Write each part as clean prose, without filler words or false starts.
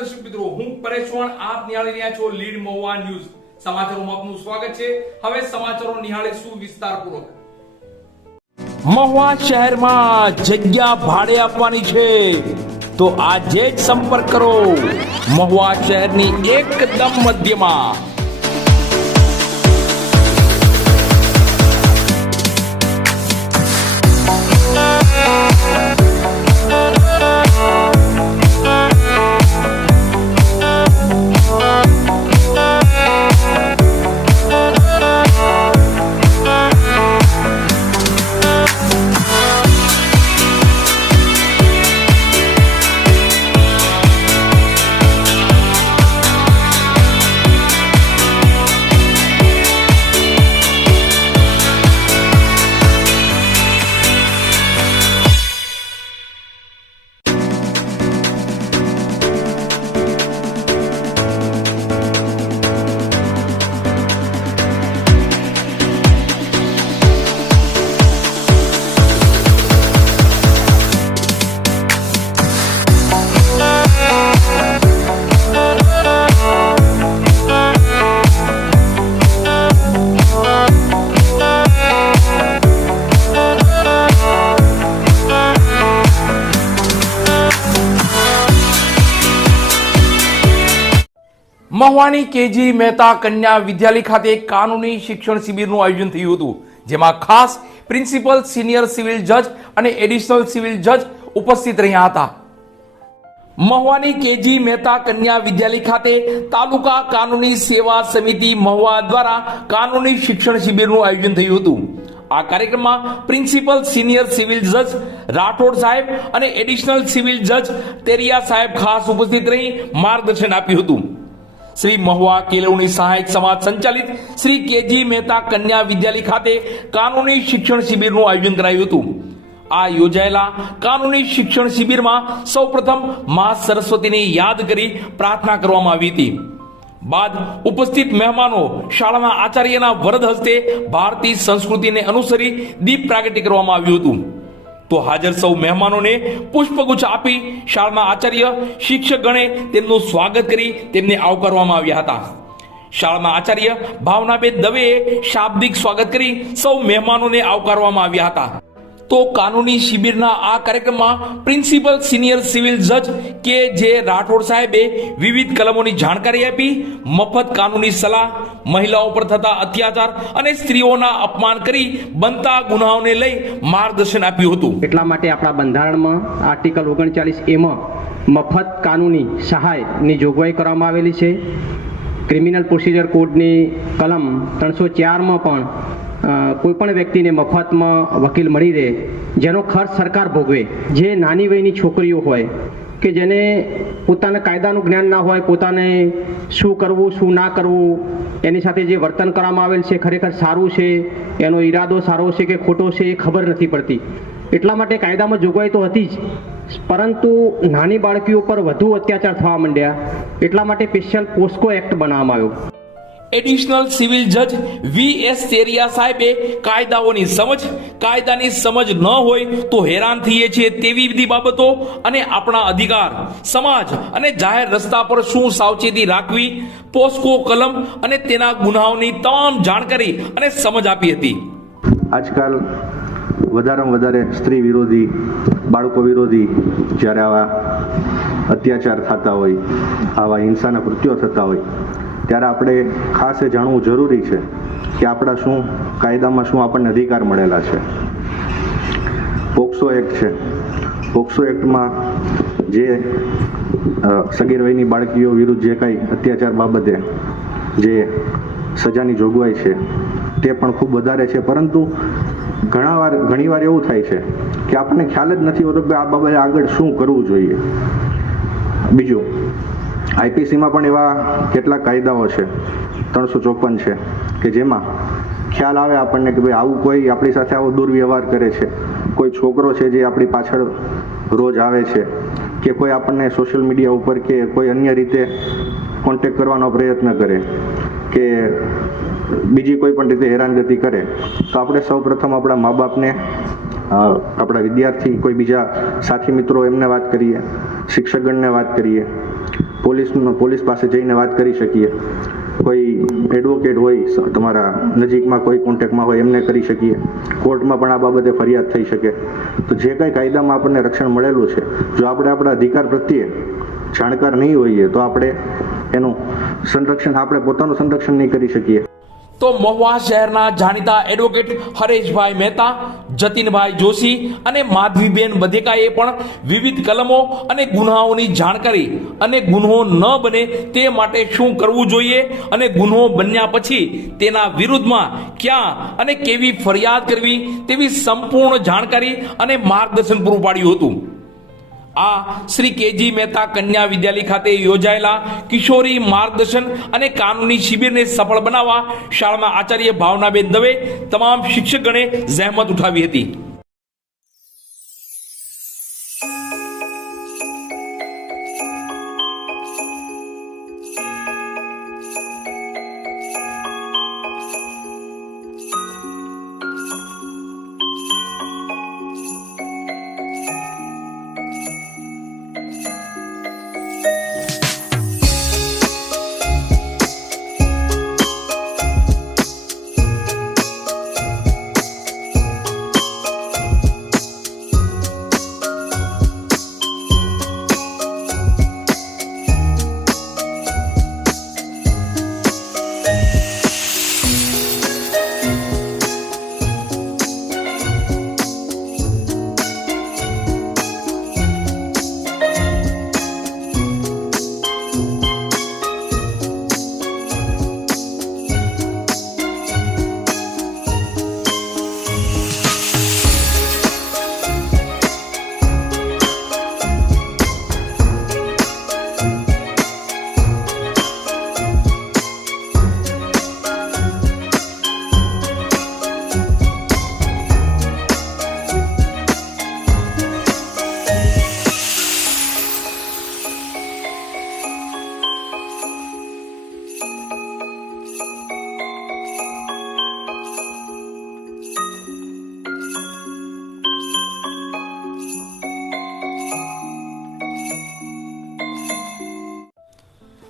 દર્શક મિત્રો, હું પરેશ ચૌહાણ, આપ નિહાળી રહ્યા છો લીડ મહુવા ન્યૂઝ. સમાચારોમાં આપનું સ્વાગત છે. હવે સમાચારો નિહાળીશું વિસ્તારપૂર્વક. મહુવા શહેરમાં જગ્યા ભાડે આપવાની છે તો આજે જ સંપર્ક કરો. મહુવા શહેરની એકદમ મધ્યમાં મહુવાની કેજી મહેતા કન્યા વિદ્યાલય ખાતે કાનૂની શિક્ષણ શિબિરનું આયોજન થયું હતું, જેમાં ખાસ પ્રિન્સિપલ, સિનિયર સિવિલ જજ અને એડિશનલ સિવિલ જજ ઉપસ્થિત રહ્યા હતા. મહુવાની કેજી મહેતા કન્યા વિદ્યાલય ખાતે તાલુકા કાનૂની સેવા સમિતિ મહુવા દ્વારા કાનૂની શિક્ષણ શિબિરનું આયોજન થયું હતું. આ કાર્યક્રમમાં પ્રિન્સિપલ, સિનિયર સિવિલ જજ રાઠોડ સાહેબ અને એડિશનલ સિવિલ જજ તેરિયા સાહેબ ખાસ ઉપસ્થિત રહી માર્ગદર્શન આપ્યું હતું. શ્રી મહુવા કેળવણી સહાયક સમાજ સંચાલિત શ્રી કેજી મહેતા કન્યા વિદ્યાલય ખાતે કાનૂની શિક્ષણ શિબિરનું આયોજન કરાયું હતું. આ યોજાયેલા કાનૂની શિક્ષણ શિબિરમાં સૌપ્રથમ મા સરસ્વતીને યાદ કરી પ્રાર્થના કરવામાં આવી હતી. બાદ ઉપસ્થિત મહેમાનો શાળાના આચાર્યના વરદ હસ્તે ભારતીય સંસ્કૃતિને અનુસરી દીપ પ્રાગટ્ય કરવામાં આવ્યું હતું. તો હાજર સૌ મહેમાનોને પુષ્પગુચ્છ આપી શાળાના આચાર્ય, શિક્ષકગણે તેમનું સ્વાગત કરી તેમને આવકારવામાં આવ્યા હતા. શાળાના આચાર્ય ભાવનાબેન દવેએ શાબ્દિક સ્વાગત કરી સૌ મહેમાનોને આવકારવામાં આવ્યા હતા. તો કાનૂની શિબિરના આ કાર્યક્રમમાં પ્રિન્સિપલ, સિનિયર સિવિલ જજ કે જે રાઠોડ સાહેબે વિવિધ કલમોની જાણકારી આપી, મફત કાનૂની સલાહ, મહિલાઓ પર થતા અત્યાચાર અને સ્ત્રીઓના અપમાન કરી બનતા ગુનાઓને લઈ માર્ગદર્શન આપ્યું હતું. એટલા માટે આપણા બંધારણમાં આર્ટિકલ 39A માં મફત કાનૂની સહાયની જોગવાઈ કરવામાં આવેલી છે. ક્રિમિનલ પ્રોસિજર કોડની કલમ 304માં પણ કોઈ પણ વ્યક્તિને મફતમાં વકીલ મળી રહે, જેનો ખર્ચ સરકાર ભોગવે. જે નાની વયની છોકરીઓ હોય કે જેને પોતાના કાયદાનું જ્ઞાન ના હોય, પોતાને શું કરવું શું ના કરવું, એની સાથે જે વર્તન કરવામાં આવેલ છે ખરેખર સારું છે, એનો ઈરાદો સારો છે કે ખોટો છે એ ખબર નથી પડતી. એટલા માટે કાયદામાં જોગવાઈ તો હતી જ, પરંતુ નાની બાળકીઓ પર વધુ અત્યાચાર થવા માંડ્યા. એટલા માટે સ્પેશિયલ પોસ્કો એક્ટ બનાવવામાં આવ્યો. એડિશનલ સિવિલ જજ VS તેરિયા સાહેબે કાયદાઓની સમજ, કાયદાની સમજ ન હોય તો હેરાન થઈએ છીએ તેવી બધી બાબતો અને આપણા અધિકાર, સમાજ અને જાહેર રસ્તા પર શું સાવચેતી રાખવી, પોસ્કો કલમ અને તેના ગુનાઓની તમામ જાણકારી અને સમજ આપી હતી. આજકાલ વધારેમાં વધારે સ્ત્રી વિરોધી, બાળકો વિરોધી જ્યારે આવા અત્યાચાર થતા હોય, આવા હિંસાના કૃત્યો થતા હોય, ત્યારે આપણે ખાસ એ જાણવું જરૂરી છે કે આપણા શું કાયદામાં શું આપણને અધિકાર મળેલા છે. પોક્સો એક્ટ છે. પોક્સો એક્ટમાં જે સગીર વયની બાળકીઓ વિરુદ્ધ જે કાંઈ અત્યાચાર બાબતે જે સજાની જોગવાઈ છે તે પણ ખૂબ વધારે છે, પરંતુ ઘણીવાર એવું થાય છે કે આપણને ખ્યાલ જ નથી હોતો કે આ બાબતે આગળ શું કરવું જોઈએ. બીજું, IPCમાં પણ એવા કેટલાક કાયદાઓ છે, 354 છે, કે જેમાં ખ્યાલ આવે આપણને કે ભાઈ આવું કોઈ આપણી સાથે આવો દુર્વ્યવહાર કરે છે, કોઈ છોકરો છે જે આપણી પાછળ રોજ આવે છે, કે કોઈ આપણને સોશિયલ મીડિયા ઉપર કે કોઈ અન્ય રીતે કોન્ટેક્ટ કરવાનો પ્રયત્ન કરે, કે બીજી કોઈ પણ રીતે હેરાનગતિ કરે, તો આપણે સૌપ્રથમ આપણા મા બાપને, આપણા વિદ્યાર્થી, કોઈ બીજા સાથી મિત્રો એમને વાત કરીએ, શિક્ષકગણને વાત કરીએ, પોલીસ પાસે જઈને વાત કરી શકીએ, કોઈ એડવોકેટ હોય તમારા નજીકમાં કોઈ કોન્ટેક્ટમાં હોય એમને કરી શકીએ, કોર્ટમાં પણ આ બાબતે ફરિયાદ થઈ શકે. તો જે કંઈ કાયદામાં આપણને રક્ષણ મળેલું છે, જો આપણે આપણા અધિકાર પ્રત્યે જાણકાર નહીં હોઈએ તો આપણે એનું પોતાનું સંરક્ષણ નહીં કરી શકીએ. તો મહુવા શહેરના જાણીતા એડવોકેટ હરેશભાઈ મહેતા, જતીનભાઈ જોશી અને માધવીબેન બધેકાએ પણ વિવિધ કલમો અને ગુન્હાઓની જાણકારી અને ગુન્હો ન બને તે માટે શું કરવું જોઈએ અને ગુન્હો બન્યા પછી તેના વિરુદ્ધમાં ક્યાં અને કેવી ફરિયાદ કરવી તેવી સંપૂર્ણ જાણકારી અને માર્ગદર્શન પૂરું પાડ્યું હતું. આ શ્રી કેજી મહેતા કન્યા વિદ્યાલય ખાતે યોજાયેલા કિશોરી માર્ગદર્શન અને કાનૂની શિબિરને સફળ બનાવવા શાળાના આચાર્ય ભાવનાબેન દવે તમામ શિક્ષકગણે જહેમત ઉઠાવી હતી.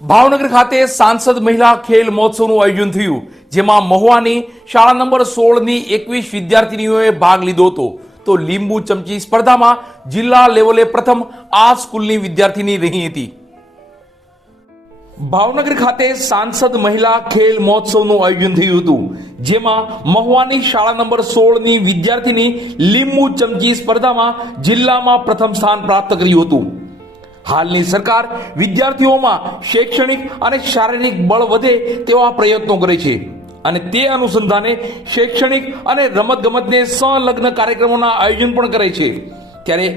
ભાવનગર ખાતે સાંસદ મહિલા ખેલ મહોત્સવનું આયોજન થયું, જેમાં મહુવાની શાળા નંબર 16ની 21 વિદ્યાર્થીનીઓએ ભાગ લીધો હતો. તો લીંબુ ચમચી સ્પર્ધામાં જિલ્લા લેવલે પ્રથમ આ સ્કૂલની વિદ્યાર્થીની રહી હતી. ભાવનગર ખાતે સાંસદ મહિલા ખેલ મહોત્સવનું આયોજન થયું હતું, જેમાં મહુવાની શાળા નંબર 16ની વિદ્યાર્થીની લીંબુ ચમચી સ્પર્ધામાં જિલ્લામાં પ્રથમ સ્થાન પ્રાપ્ત કર્યું હતું. હાલની સરકાર વિદ્યાર્થીઓમાં શૈક્ષણિક અને શારીરિક બળ વધે તેવા પ્રયત્નો કરે છે અને તે અનુસંધાને શૈક્ષણિક અને રમતગમતને સંલગ્ન કાર્યક્રમોના આયોજન પણ કરે છે. ત્યારે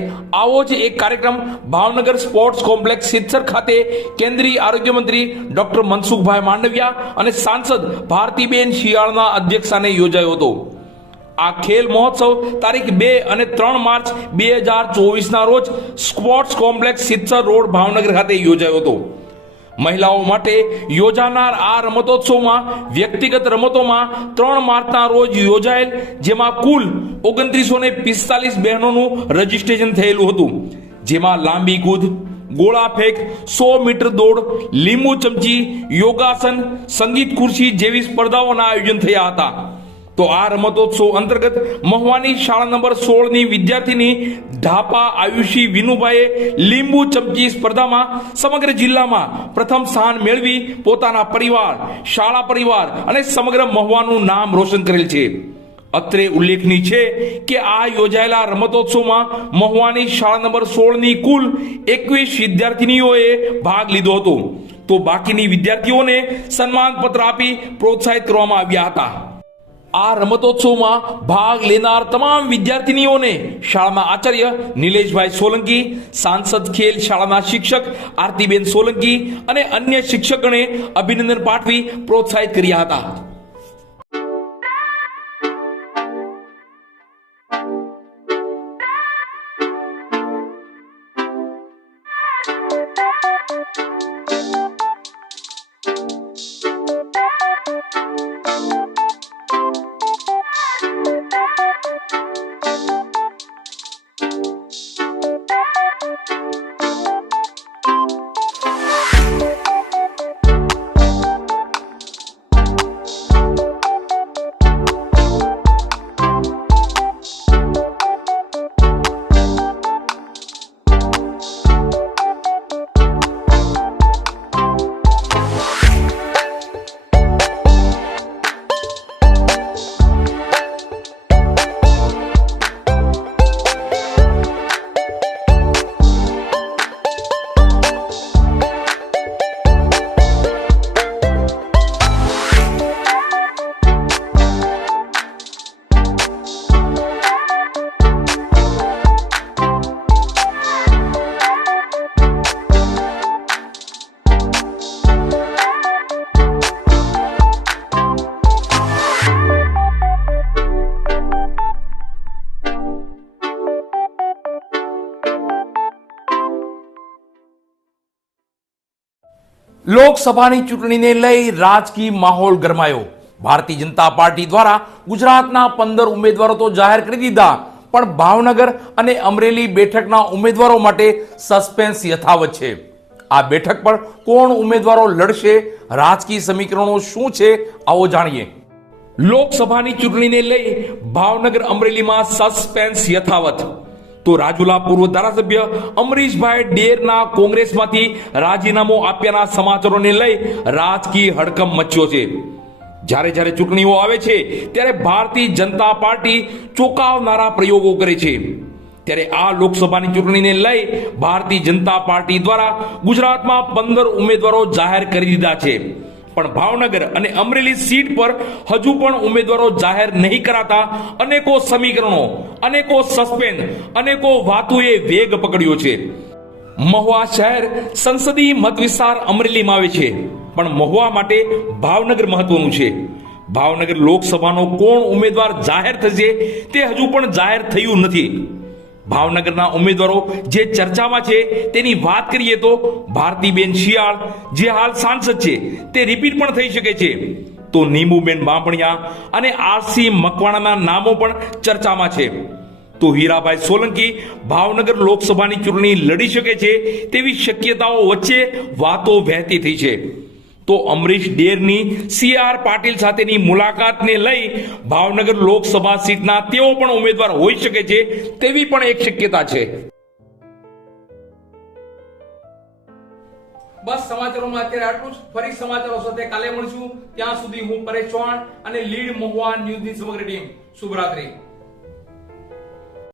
આવો જ એક કાર્યક્રમ ભાવનગર સ્પોર્ટ્સ કોમ્પ્લેક્સ સિદ્ધસર ખાતે કેન્દ્રીય આરોગ્ય મંત્રી ડોક્ટર મનસુખભાઈ માંડવિયા અને સાંસદ ભારતીબેન શિયાળના અધ્યક્ષસ્થાને યોજાયો હતો. આ ખેલ મહોત્સવ તારીખ 2 અને 3 માર્ચ 2024ના રોજ sports complex Siddhsar road Bhavnagar ખાતે યોજાયો હતો. મહિલાઓ માટે યોજાનાર આ રમતોત્સવમાં વ્યક્તિગત રમતોમાં 3 માર્ચના રોજ યોજાયેલ, જેમાં કુલ 2945 બહેનોનું રજીસ્ટ્રેશન થયેલું હતું, જેમાં લાંબી કૂદ, ગોળા ફેંક, 100 મીટર દોડ, લીંબુ ચમચી, યોગાસન, સંગીત ખુરશી જેવી સ્પર્ધાઓના આયોજન થયા હતા. તો આ રમતોત્સવ અંતર્ગત મહુવાની શાળા નંબર 16ની વિદ્યાર્થીની ઢાપા આયુષી વિનુભાઈએ લીંબુ ચમચી સ્પર્ધામાં સમગ્ર જિલ્લામાં પ્રથમ સ્થાન મેળવી પોતાના પરિવાર, શાળા પરિવાર અને સમગ્ર મહુવાનું નામ રોશન કરેલ છે. અત્રે ઉલ્લેખનીય છે કે આ યોજાયેલા રમતોત્સવમાં મહુવાની શાળા નંબર 16ની કુલ 21 વિદ્યાર્થીનીઓએ ભાગ લીધો હતો. તો બાકીની વિદ્યાર્થીઓને સન્માનપત્ર આપી પ્રોત્સાહિત કરવામાં આવ્યા હતા. આ રમતોત્સવમાં ભાગ લેનાર તમામ વિદ્યાર્થીનીઓને શાળાના આચાર્ય નિલેશભાઈ સોલંકી, સાંસદ ખેલ શાળાના શિક્ષક આરતીબેન સોલંકી અને અન્ય શિક્ષકોને અભિનંદન પાઠવી પ્રોત્સાહિત કર્યા હતા. લોકસભાની ચૂંટણીને લઈ રાજકીય માહોલ ગરમાયો. ભારતીય જનતા પાર્ટી દ્વારા ગુજરાતના 15 ઉમેદવારો તો જાહેર કરી દીધા, પણ ભાવનગર અને અમરેલી બેઠકના ઉમેદવારો માટે સસ્પેન્સ યથાવત છે. આ બેઠક પર કોણ ઉમેદવારો લડશે, રાજકીય સમીકરણો શું છે, આવો જાણીએ. લોકસભાની ચૂંટણીને લઈ ભાવનગર અમરેલીમાં સસ્પેન્સ યથાવત. તો રાજુલા પૂર્વ ધારાસભ્ય અમરીશભાઈ ડેરના કોંગ્રેસમાંથી રાજીનામું આપ્યાના સમાચારોને લઈ રાજકીય હડકંપ મચ્યો છે. જ્યારે જ્યારે ચૂંટણીઓ આવે છે ત્યારે ભારતીય જનતા પાર્ટી ચોંકાવનારા પ્રયોગો કરે છે. ત્યારે આ લોકસભાની ચૂંટણીને લઈ ભારતીય જનતા પાર્ટી દ્વારા ગુજરાતમાં 15 ઉમેદવારો જાહેર કરી દીધા છે, પણ ભાવનગર અને અમરેલી સીટ પર હજુ પણ ઉમેદવારો જાહેર નહીં કરાતા અનેકો સમીકરણો, અનેકો સસ્પેન્સ, અનેકો વાતોએ વેગ પકડ્યો છે. મહુવા શહેર સંસદીય મત વિસ્તાર અમરેલીમાં આવે છે, પણ મહુવા માટે ભાવનગર મહત્વનું છે. ભાવનગર લોકસભાનો કોણ ઉમેદવાર જાહેર થશે તે હજુ પણ જાહેર થયું નથી. ભાવનગરના ઉમેદવારો જે ચર્ચામાં છે તેની વાત કરીએ તો ભારતીબેન શિયાળ જે હાલ સાંસદ છે તે રિપીટ પણ થઈ શકે છે. તો નીમુબેન બાંભણિયા અને આરસી મકવાણાના નામો પણ ચર્ચામાં છે. તો હીરાભાઈ સોલંકી ભાવનગર લોકસભાની ચૂંટણી લડી શકે છે તેવી શક્યતાઓ વચ્ચે વાતો વહેતી થઈ છે. તો અમરીશ ડેરની CR પાટીલ સાથેની મુલાકાતને લઈ ભાવનગર લોકસભા સીટના તેઓ પણ ઉમેદવાર હોઈ શકે છે તેવી પણ એક શક્યતા છે. બસ સમાચારોમાં અત્યારે આટલું જ. ફરી સમાચારો સાથે કાલે મળશું. ત્યાં સુધી હું પરેશ ચૌહાણ અને લીડ મહુવા ન્યૂઝની સમગ્ર ટીમ શુભરાત્રી.